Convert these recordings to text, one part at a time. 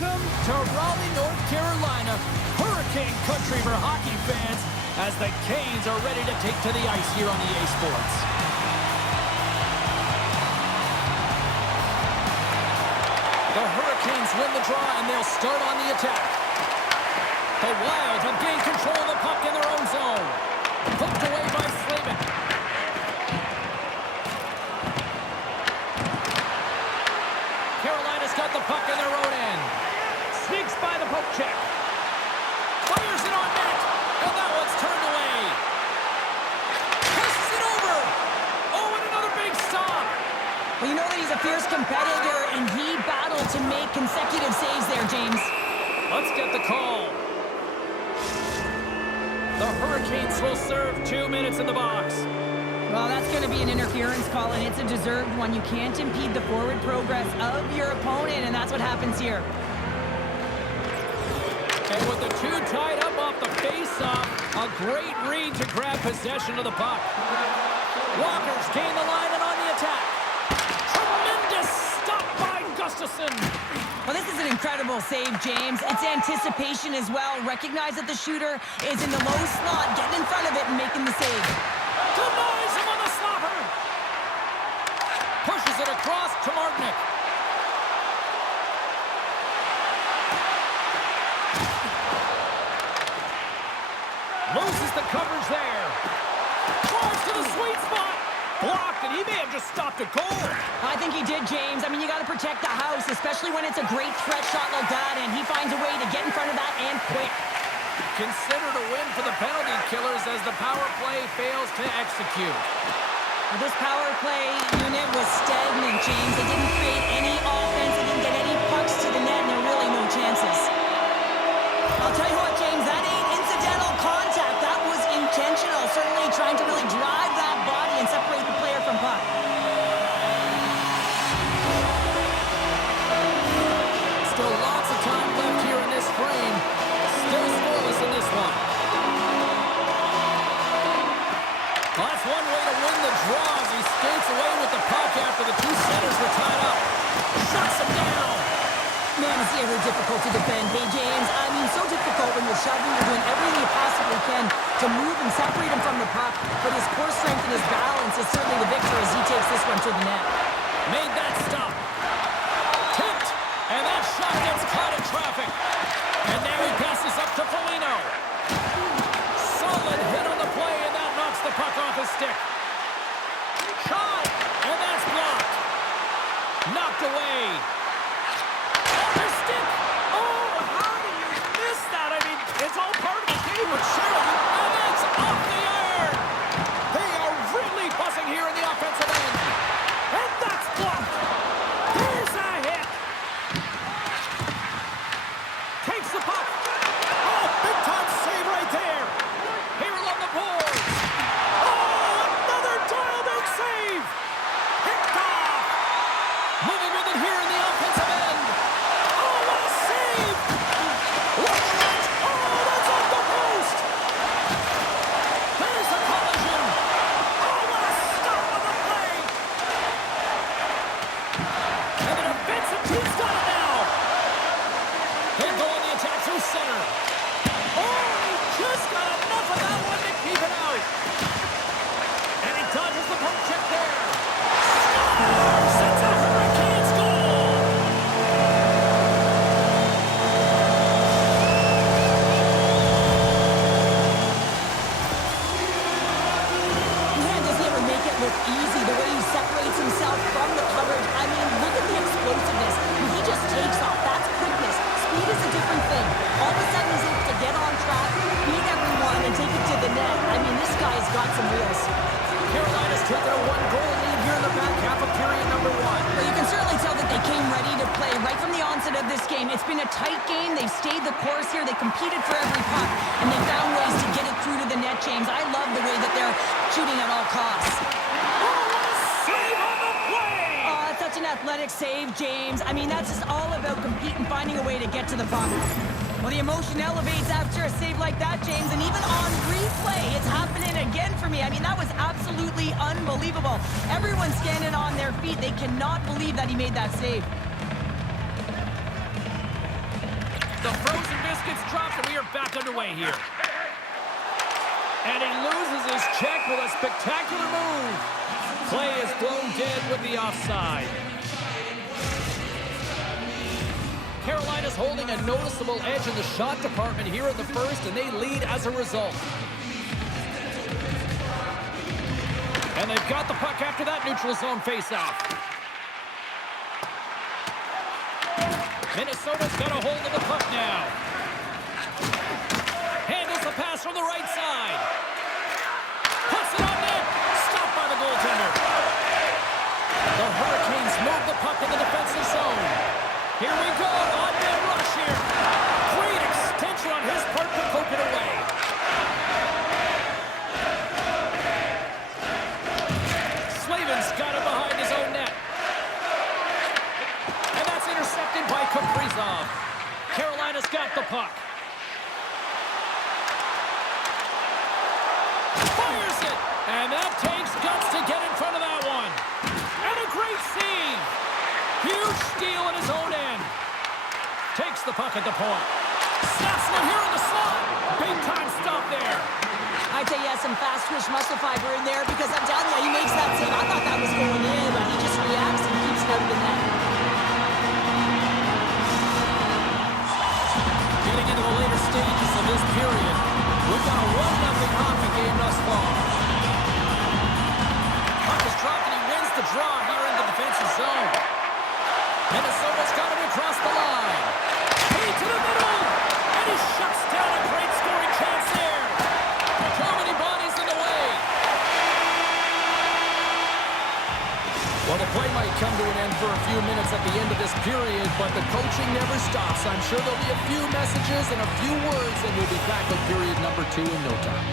Welcome to Raleigh, North Carolina, Hurricane Country for hockey fans, as the Canes are ready to take to the ice here on EA Sports. The Hurricanes win the draw, and they'll start on the attack. The Wild have gained control of the puck in their own zone. Poked away by Slavin. Carolina's got the puck in their own end. Sneaks by the poke check. Fires it on net. And that one's turned away. Passes it over. Oh, and another big stop. Well, you know that he's a fierce competitor, and he battled to make consecutive saves there, James. Let's get the call. The Hurricanes will serve 2 minutes in the box. Well, that's going to be an interference call, and it's a deserved one. You can't impede the forward progress of your opponent, and that's what happens here. And with the two tied up off the face-off, a great read to grab possession of the puck. Walker's gain the line and on the attack. Tremendous stop by Gustafsson. Well, this is an incredible save, James. It's anticipation as well. Recognize that the shooter is in the low slot, getting in front of it and making the save. Denies him on the slapper. Pushes it across to Martinick. Loses the coverage there. Drives to the sweet spot. Blocked, and he may have just stopped a goal. I think he did, James. I mean, you got to protect the house, especially when it's a great threat shot like that, and he finds a way to get in front of that and quick. Considered a win for the penalty killers as the power play fails to execute. Well, this power play unit was stagnant, James. They didn't create any offense. They didn't get any pucks to the net, and there were really no chances. I'll tell you what, James, that ain't incidental contact. That was intentional, certainly trying to really drive that body and separate the player from puck. Still lots of time left here in this frame. Still scoreless in this one. Well, that's one way to win the draw as he skates away with the puck after the two centers were tied up. Shuts him down. Man, is he ever difficult to defend. Hey, James, I mean, so difficult when you're shoving, you're doing everything you possibly can to move and separate him from the puck, but his core strength and his balance is certainly the victor as he takes this one to the net. Made that stop. Tipped, and that shot gets caught in traffic. And now he passes up to Foligno. Solid hit on the play, and that knocks the puck off his stick. Shot, and that's blocked. Knocked away. Off his stick. Oh, how do you miss that? I mean, it's all part of the game with Sheridan, and that's off the iron. They are really buzzing here in the offensive end. And that's blocked. Here's a hit. Takes the puck. Oh, big-time save right there. Here along the boards. Oh, another dialed-in save. Picked off. Moving with it here in the offensive end. Oh, what a save. Look at that. Oh, that's off the post. There's a collision. Oh, what a stop on the play. And the defensive team's got it now. They'll go on the attack through center. Oh, he just got enough of that one to keep it out. And he dodges the poke check there. Scores! It's a Hurricanes goal! Man, does he ever make it look easy, the way he separates himself from the coverage. I mean, look at the explosiveness. He just takes off. That's quickness. Speed is a different thing. All of a sudden, he's able to get on track, beat everyone, and take it to the net. I mean, this guy's got some wheels. Carolina's taken a one-goal lead here in the back half of period number one. Well, you can certainly tell that they came ready to play right from the onset of this game. It's been a tight game. They've stayed the course here. They competed for every puck, and they found ways to get it through to the net, James. I love the way that they're shooting at all costs. Oh, what a save on the play! Oh, that's such an athletic save, James. I mean, that's just all about competing, finding a way to get to the puck. Well, the emotion elevates after a save like that, James, and even on replay, it's happening again for me. I mean, that was absolutely unbelievable. Everyone's standing on their feet. They cannot believe that he made that save. The frozen biscuits dropped, and we are back underway here. And he loses his check with a spectacular move. Play is blown dead with the offside. Carolina's holding a noticeable edge in the shot department here in the first, and they lead as a result. And they've got the puck after that neutral zone faceoff. Minnesota's got a hold of the puck now. Handles the pass from the right side. Puts it on net. Stopped by the goaltender. The Hurricanes move the puck in the defensive zone. Here we go. On-net rush here. Great extension on his part to poke it away. Slavin's got it behind his own net. And that's intercepted by Kaprizov. Carolina's got the puck. Fires it. And that takes guts to get in front of that one. And a great save. Huge steal in his own end. Takes the puck at the point. Snaps one here in the slot. Big time stop there. I tell you, some fast twitch muscle fiber in there because I'm telling you, he makes that save. I thought that was going in, but he just reacts and keeps it out of the net. Getting into the later stages of this period, we've got a 1-0 hockey game thus far. Puck is dropped and he wins the draw here in the defensive zone. Minnesota's got him across the line. Hey, to the middle! And he shuts down a great scoring chance there. Too many bodies in the way. Well, the play might come to an end for a few minutes at the end of this period, but the coaching never stops. I'm sure there'll be a few messages and a few words, and we'll be back with period number 2 in no time.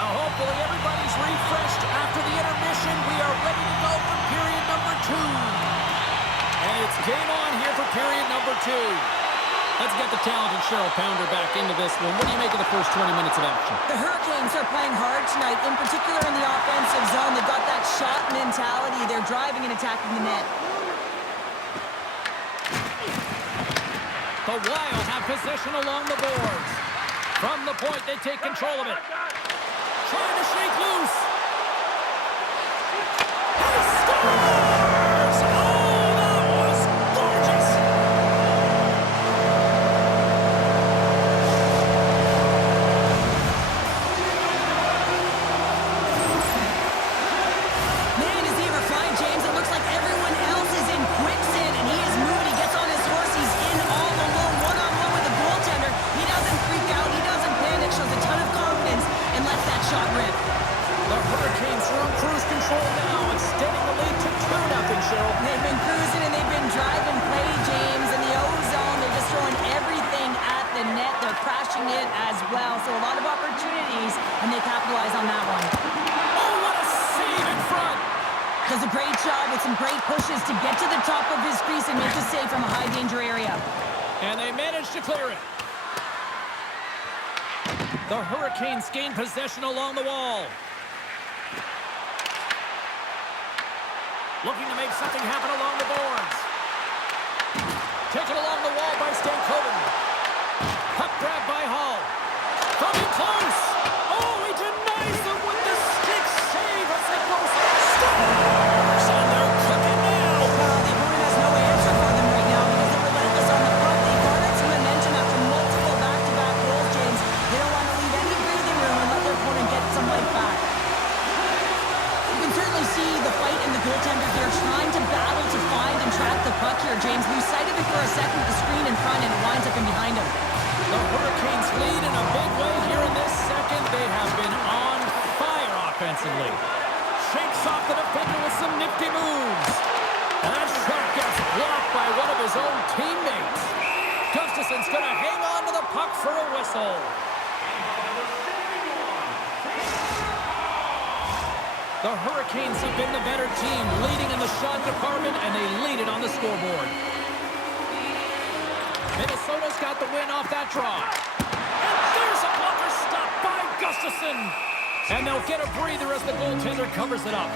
Hopefully everybody's refreshed after the intermission. We are ready to go for period number 2. And it's game on here for period number 2. Let's get the talented Cheryl Pounder back into this one. What do you make of the first 20 minutes of action? The Hurricanes are playing hard tonight, in particular in the offensive zone. They've got that shot mentality. They're driving and attacking the net. The Wild have possession along the boards. From the point, they take control of it. Trying to shake loose. He scores! Oh, that was gorgeous! Man, is he ever flying, James? It looks like everyone else is in quicksand, and he is moving. He gets on his horse. He's in all alone, one-on-one with the goaltender. He doesn't freak out. He doesn't panic. Shows a ton of confidence and lets that shot rip. The Hurricanes are on cruise control now, extending the lead to 2-0, Cheryl. They've been cruising and they've been driving play, James, in the O-zone. They're just throwing everything at the net. They're crashing it as well. So a lot of opportunities, and they capitalize on that one. Oh, what a save in front! Does a great job with some great pushes to get to the top of his crease and make a save from a high-danger area. And they managed to clear it. The Hurricanes gain possession along the wall. Looking to make something happen along the boards. Taken along the wall by Stankoven. Puck grab by Hall. From in close. Oh, he denies them with the stick save as they go. Scores! And they're cooking now. Well, the opponent has no answer for them right now because they're relentless on the puck. They garnered some momentum after multiple back-to-back goals, James. They don't want to leave any breathing room and let their opponent get some life back. You can certainly see the fight in the goaltender here trying to battle to find and track the puck here, James. We sighted it for a second with the screen in front and it winds up in behind him. The Hurricanes lead in a big way here in this second. They have been on fire offensively. Shakes off the defender with some nifty moves. And that shot gets blocked by one of his own teammates. Gustafson's going to hang on to the puck for a whistle. The Hurricanes have been the better team, leading in the shot department, and they lead it on the scoreboard. Minnesota's got the win off that draw. And there's a blocker stop by Gustafsson. And they'll get a breather as the goaltender covers it up.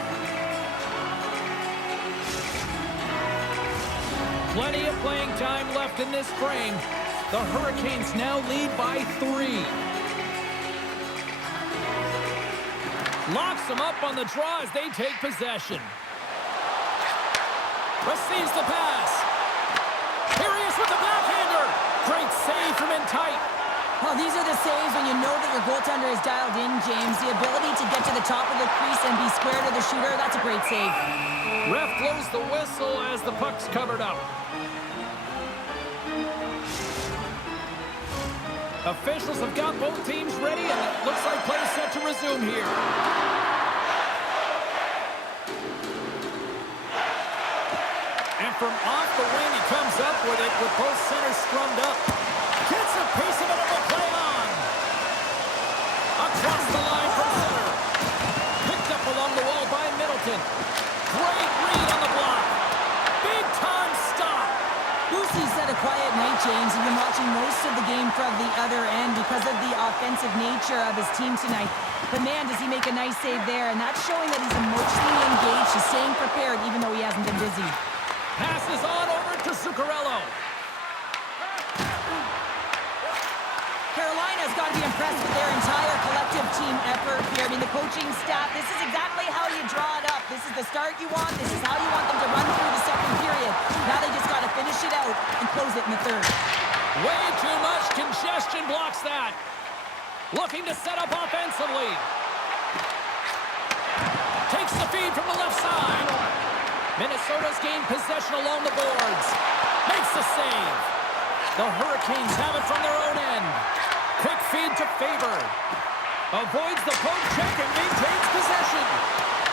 Plenty of playing time left in this frame. The Hurricanes now lead by 3. Locks them up on the draw as they take possession. Receives the pass. Here he is with the backhander. Great save from in tight. Well, these are the saves when you know that your goaltender is dialed in, James. The ability to get to the top of the crease and be square to the shooter, that's a great save. Ref blows the whistle as the puck's covered up. Officials have got both teams ready, and it looks like play set to resume here. And from off the wing, he comes up with it with both centers scrummed up. Gets a piece of it and will play on. Across the line from center. Picked up along the wall by Middleton. Great read on the block. Big time stop. Lucy's had a quiet night, James. He's been watching most of the game from the other end because of the offensive nature of his team tonight. But man, does he make a nice save there, and that's showing that he's emotionally engaged. He's staying prepared even though he hasn't been busy. Passes on over to Zuccarello. Carolina's got to be impressed with their entire collective team effort here. I mean, the coaching staff, this is exactly how you draw it up. This is the start you want. This is how you want them to run through the second period. Now they just got to finish it out and close it in the third. Way too much congestion blocks that. Looking to set up offensively. Takes the feed from the left side. Minnesota's gained possession along the boards. Makes the save. The Hurricanes have it from their own end. Quick feed to Faber. Avoids the poke check and maintains possession.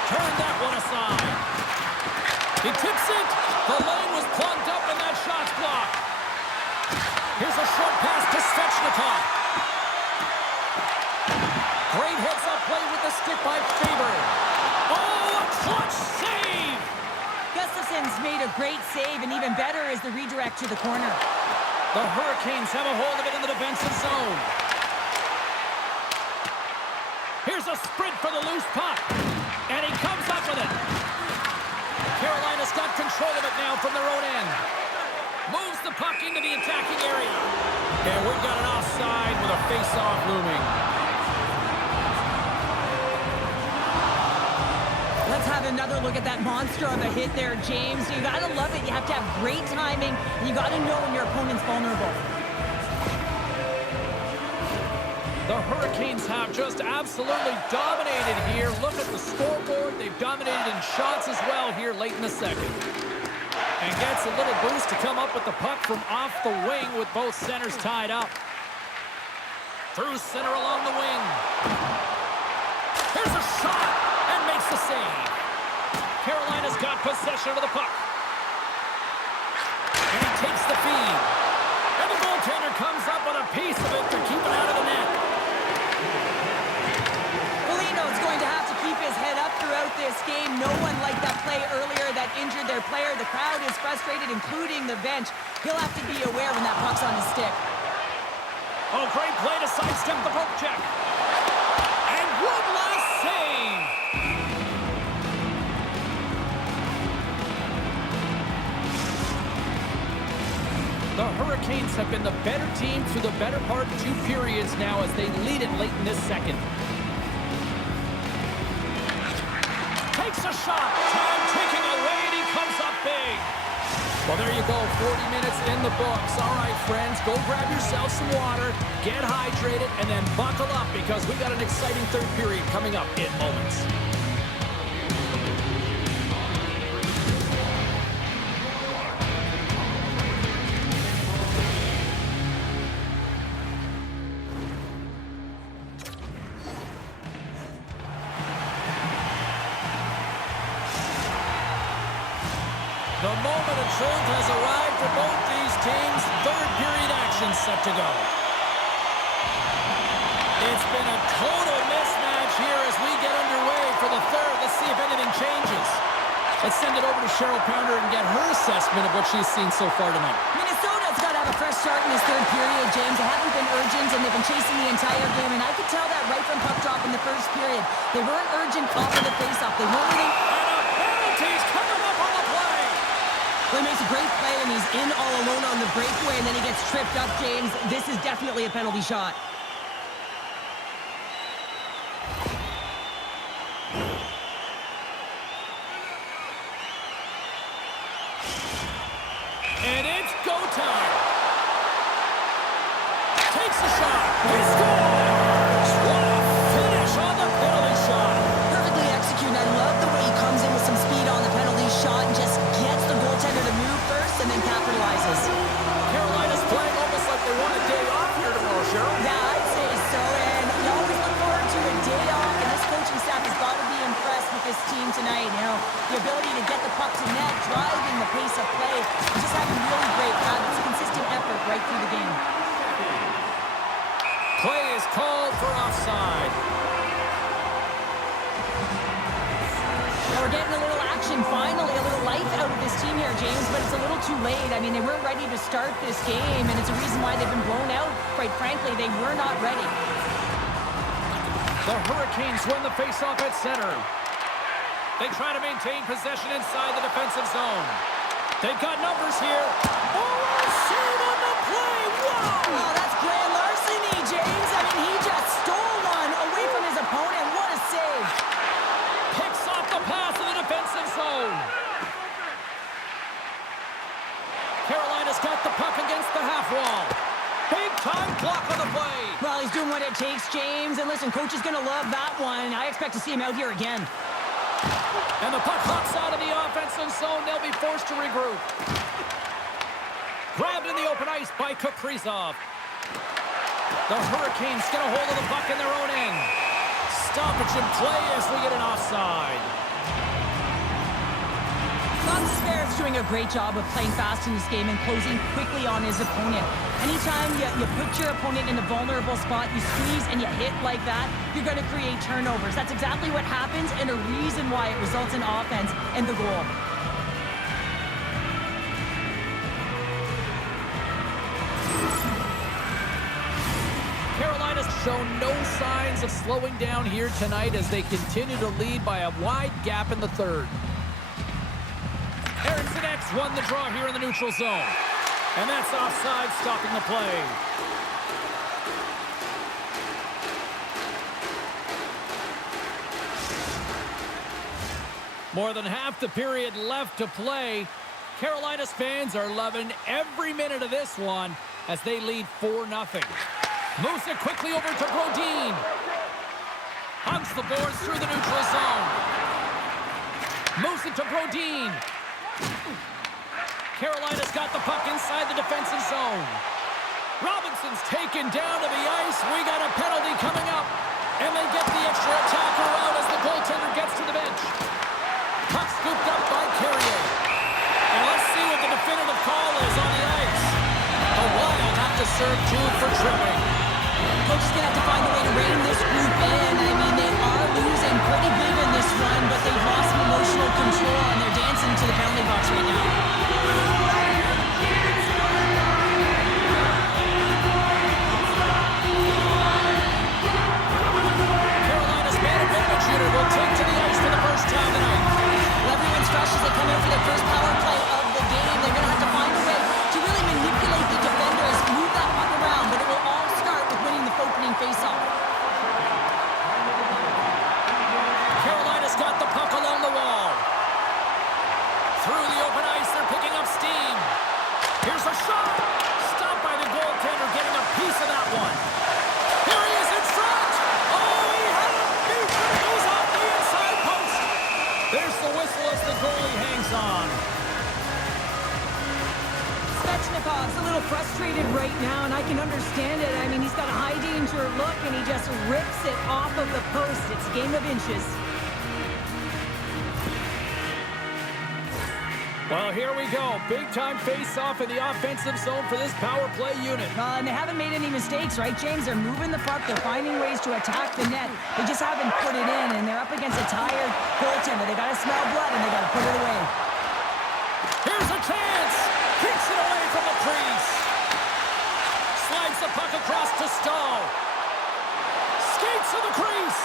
Turned that one aside. He tips it. The lane was plugged up and that shot's blocked. Here's a short pass to Svechnikov. Great heads-up play with the stick by Faber. Oh, a clutch save! Gustafsson's made a great save, and even better is the redirect to the corner. The Hurricanes have a hold of it in the defensive zone. Here's a sprint for the loose puck. And he comes up with it. Carolina's got control of it now from their own end. Moves the puck into the attacking area. And we've got an offside with a face-off looming. Let's have another look at that monster of a hit there, James. You gotta love it. You have to have great timing, and you gotta know when your opponent's vulnerable. The Hurricanes have just absolutely dominated here. Look at the scoreboard. They've dominated in shots as well here late in the second. And gets a little boost to come up with the puck from off the wing with both centers tied up. Through center along the wing. Here's a shot and makes the save. Carolina's got possession of the puck. And he takes the feed. And the goaltender comes up with a piece of it to keep it out of the net. Foligno's going to have to keep his head up throughout this game. No one liked that play earlier that injured their player. The crowd is frustrated, including the bench. He'll have to be aware when that puck's on his stick. Oh, great play to sidestep the poke check. And one last save. The Hurricanes have been the better team through the better part of 2 periods now as they lead it late in this second. Takes a shot. Time ticking away, and he comes up big. Well, there you go. 40 minutes in the books. All right, friends, go grab yourself some water, get hydrated, and then buckle up because we got an exciting third period coming up in moments. The moment of truth has arrived for both these teams. Third period action set to go. It's been a total mismatch here as we get underway for the third. Let's see Let's send it over to Cheryl Pounder and get her assessment of what she's seen so far tonight. Minnesota's got to have a fresh start in this third period, James. They haven't been urgent, and they've been chasing the entire game, and I could tell that right from puck drop in the first period. They weren't urgent off of the faceoff. They weren't even... And a penalty's coming up on the play. Well, he makes a great play, and he's in all alone on the breakaway, and then he gets tripped up, James. This is definitely a penalty shot. And it's go time. Takes a shot. He scores! What a finish on the penalty shot. Perfectly executed. I love the way he comes in with some speed on the penalty shot and just gets the goaltender to move first and then capitalizes. Carolina's playing almost like they want a day off here tomorrow, Cheryl. Yeah, I'd say so. And you always look forward to a day off, and this coaching staff has got to be impressed with this team tonight. You know, the ability to get the puck to net, driving the pace of play, and just having really great habits, consistent effort right through the game. Play is called for offside. Now we're getting a little action, finally, a little life out of this team here, James, but it's a little too late. I mean, they weren't ready to start this game, and it's a reason why they've been blown out. Quite frankly, they were not ready. The Hurricanes win the faceoff at center. They try to maintain possession inside the defensive zone. They've got numbers here. Oh, save on the play! Wow! Oh, that's grand larceny, James. I mean, he just stole one away from his opponent. What a save. Picks off the pass in the defensive zone. Carolina's got the puck against the half wall. Big-time block on the play. Well, he's doing what it takes, James. And listen, coach is going to love that one. I expect to see him out here again. And the puck hops out of the offensive zone. They'll be forced to regroup. Grabbed in the open ice by Kaprizov. The Hurricanes get a hold of the puck in their own end. Stoppage in play as we get an offside. Gostisbehere's doing a great job of playing fast in this game and closing quickly on his opponent. Anytime you put your opponent in a vulnerable spot, you squeeze and you hit like that, you're going to create turnovers. That's exactly what happens, and a reason why it results in offense and the goal. Carolina's shown no signs of slowing down here tonight as they continue to lead by a wide gap in the third. Aronson X won the draw here in the neutral zone. And that's offside, stopping the play. More than half the period left to play. Carolina's fans are loving every minute of this one as they lead 4-0. Moves it quickly over to Brodin. Hugs the boards through the neutral zone. Moves it to Brodin. Carolina's got the puck inside the defensive zone. Robinson's taken down to the ice. We got a penalty coming up. And they get the extra attacker out as the goaltender gets to the bench. Puck scooped up by Carrier. And let's see what the definitive call is on the ice. The Wild have to serve two for tripping. Coach is going to have to find a way to rein this group in. I mean, they are losing pretty big in this one, but they've lost some emotional control, and they're dancing to the penalty box right now. Carolina's man advantage unit will take to the ice for the first time tonight. Well, everyone's fresh as they come in for their first power play of the game. They're going to have to find a way to really manipulate the defenders, move that puck around, but it will all start with winning the opening faceoff. Carolina's got the puck along the wall. Through the open ice, they're picking up steam. Here's a shot. Stopped by the goaltender, getting a piece of that one. Here he is in front. Oh, he had a beat, but it goes off the inside post. There's the whistle as the goalie hangs on. Svechnikov's a little frustrated right now, and I can understand it. I mean, he's got a high-danger look, and he just rips it off of the post. It's a game of inches. Well, here we go. Big-time face-off in the offensive zone for this power play unit. And they haven't made any mistakes, right, James? They're moving the puck. They're finding ways to attack the net. They just haven't put it in, and they're up against a tired goaltender. They got to smell blood, and they got to put it away. Here's a chance. Kicks it away from the crease. Slides the puck across to Stahl. Skates to the crease.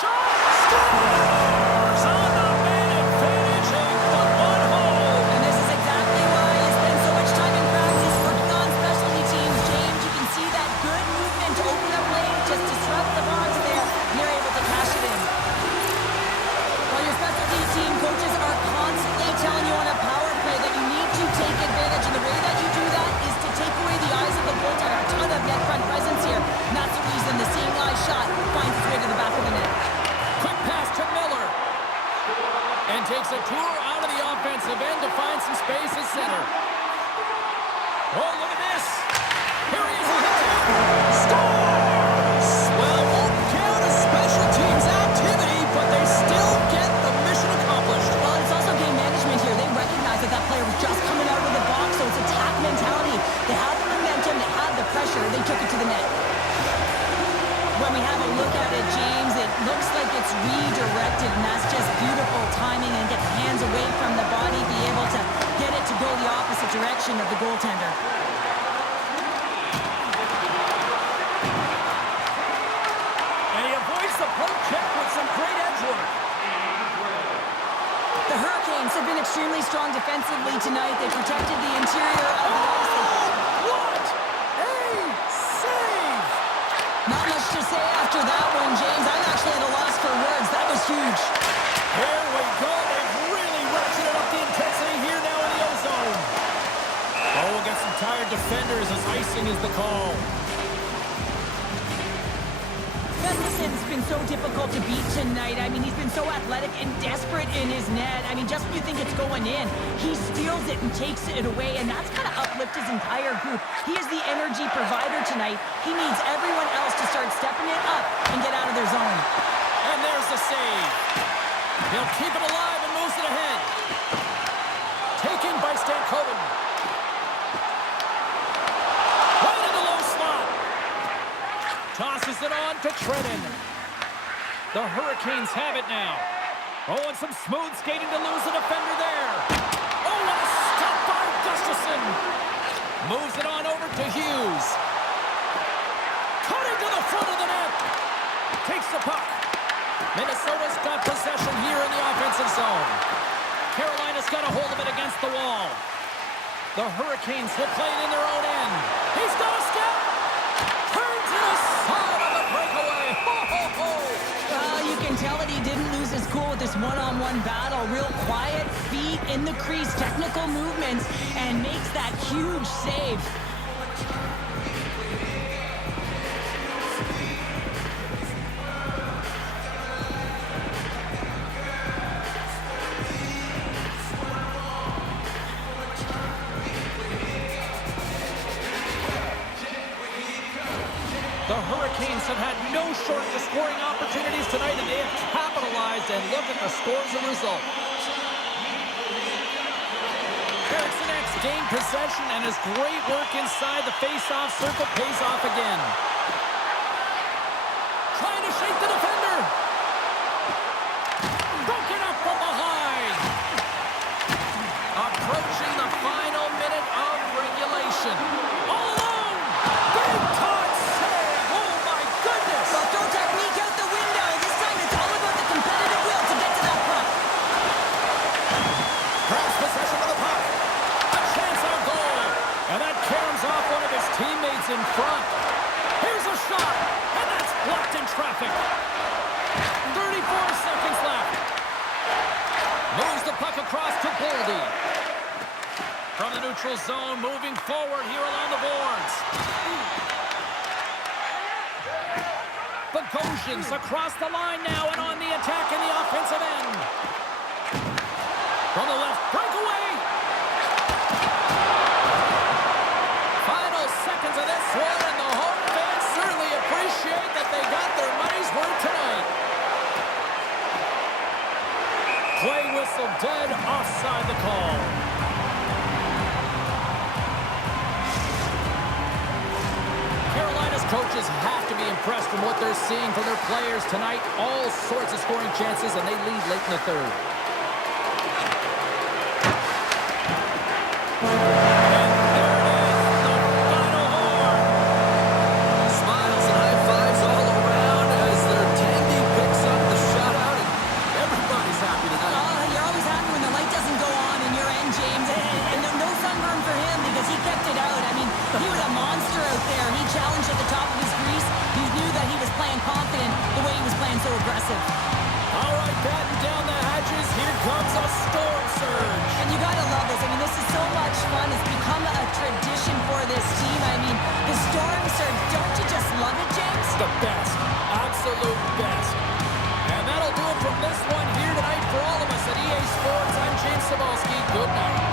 Shot! Scores! On the man advantage, a put one home. And this is exactly why he spent so much time in practice working on specialty teams. James, you can see that good movement to open up lanes, just disrupt the box there, and they're able to cash it in. While your specialty team coaches are constantly telling you on a power play that you need to take advantage, and the way that you do that is to take away the eyes of the goaltender. A ton of net front presence here, and that's the reason the seeing eye shot finds its way to the back of the net. Quick pass to Miller. And takes a tour out of the offensive end to find some space at center. Oh, look at this. Here he is. Scores! Well, won't count as special teams activity, but they still get the mission accomplished. Well, it's also game management here. They recognize that that player was just coming out of the box, so it's attack mentality. They had the momentum, they had the pressure, they took it to the net. When we have a look at it, James, it looks like it's redirected, and that's just beautiful timing, and get the hands away from the body, be able to get it to go the opposite direction of the goaltender. And he avoids the poke check with some great edge work. The Hurricanes have been extremely strong defensively tonight. They protected the interior of the ice. What a save! Not much to say after that one, James. I'm actually at a loss for words. That was huge. Here we go. They've really ratcheted up the intensity here now in the O-zone. Oh, we'll get some tired defenders as icing is the call. Gustafson's been so difficult to beat tonight. I mean, he's been so athletic and desperate in his net. I mean, just when you think it's going in, he steals it and takes it away, and that's kind of uplift his entire group. He is the energy provider tonight. He needs everyone else to start stepping it up and get out of their zone. And there's the save. He'll keep it alive and moves it ahead. Taken by Stankoven. Right in the low slot. Tosses it on to Trennan. The Hurricanes have it now. Oh, and some smooth skating to lose the defender there. Oh, what a stop by Gustafson. Moves it on over to Hughes. Cutting to the front of the net. Takes the puck. Minnesota's got possession here in the offensive zone. Carolina's got a hold of it against the wall. The Hurricanes will play it in their own end. He's got a step. Turns it aside on the breakaway. Ho, ho, ho. You can tell that he didn't lose his cool with this one-on-one battle. Real quiet, feet in the crease, technical movements, and makes that huge save. The Hurricanes have had no shortage of scoring opportunities tonight, and they have capitalized, and look at the scores and results. Eriksson X gained possession, and his great work inside the face-off circle pays off again. Trying to shake the defender. Broken up from behind. Approaching the final minute of regulation. All alone. Big time save. Oh, my goodness. Well, throw technique out the window. This time it's all about the competitive will to get to that puck. Grabs possession of the puck. A chance on goal. And that caroms off one of his teammates in front. Here's a shot. And that's blocked in traffic. 34 seconds left. Moves the puck across to Boldy. From the neutral zone, moving forward here along the boards. Bogosian's across the line now and on the attack in the offensive end. From the left, breakaway. Final seconds of this one, and the home fans certainly appreciate that they got their money's worth tonight. Play whistle dead, offside. offside the call. Carolina's coaches have to be impressed from what they're seeing from their players tonight. All sorts of scoring chances, and they lead late in the third. Aggressive. All right, batten down the hatches. Here comes a storm surge. And you got to love this. I mean, this is so much fun. It's become a tradition for this team. I mean, the storm surge. Don't you just love it, James? The best. Absolute best. And that'll do it from this one here tonight for all of us at EA Sports. I'm James Cebulski. Good night.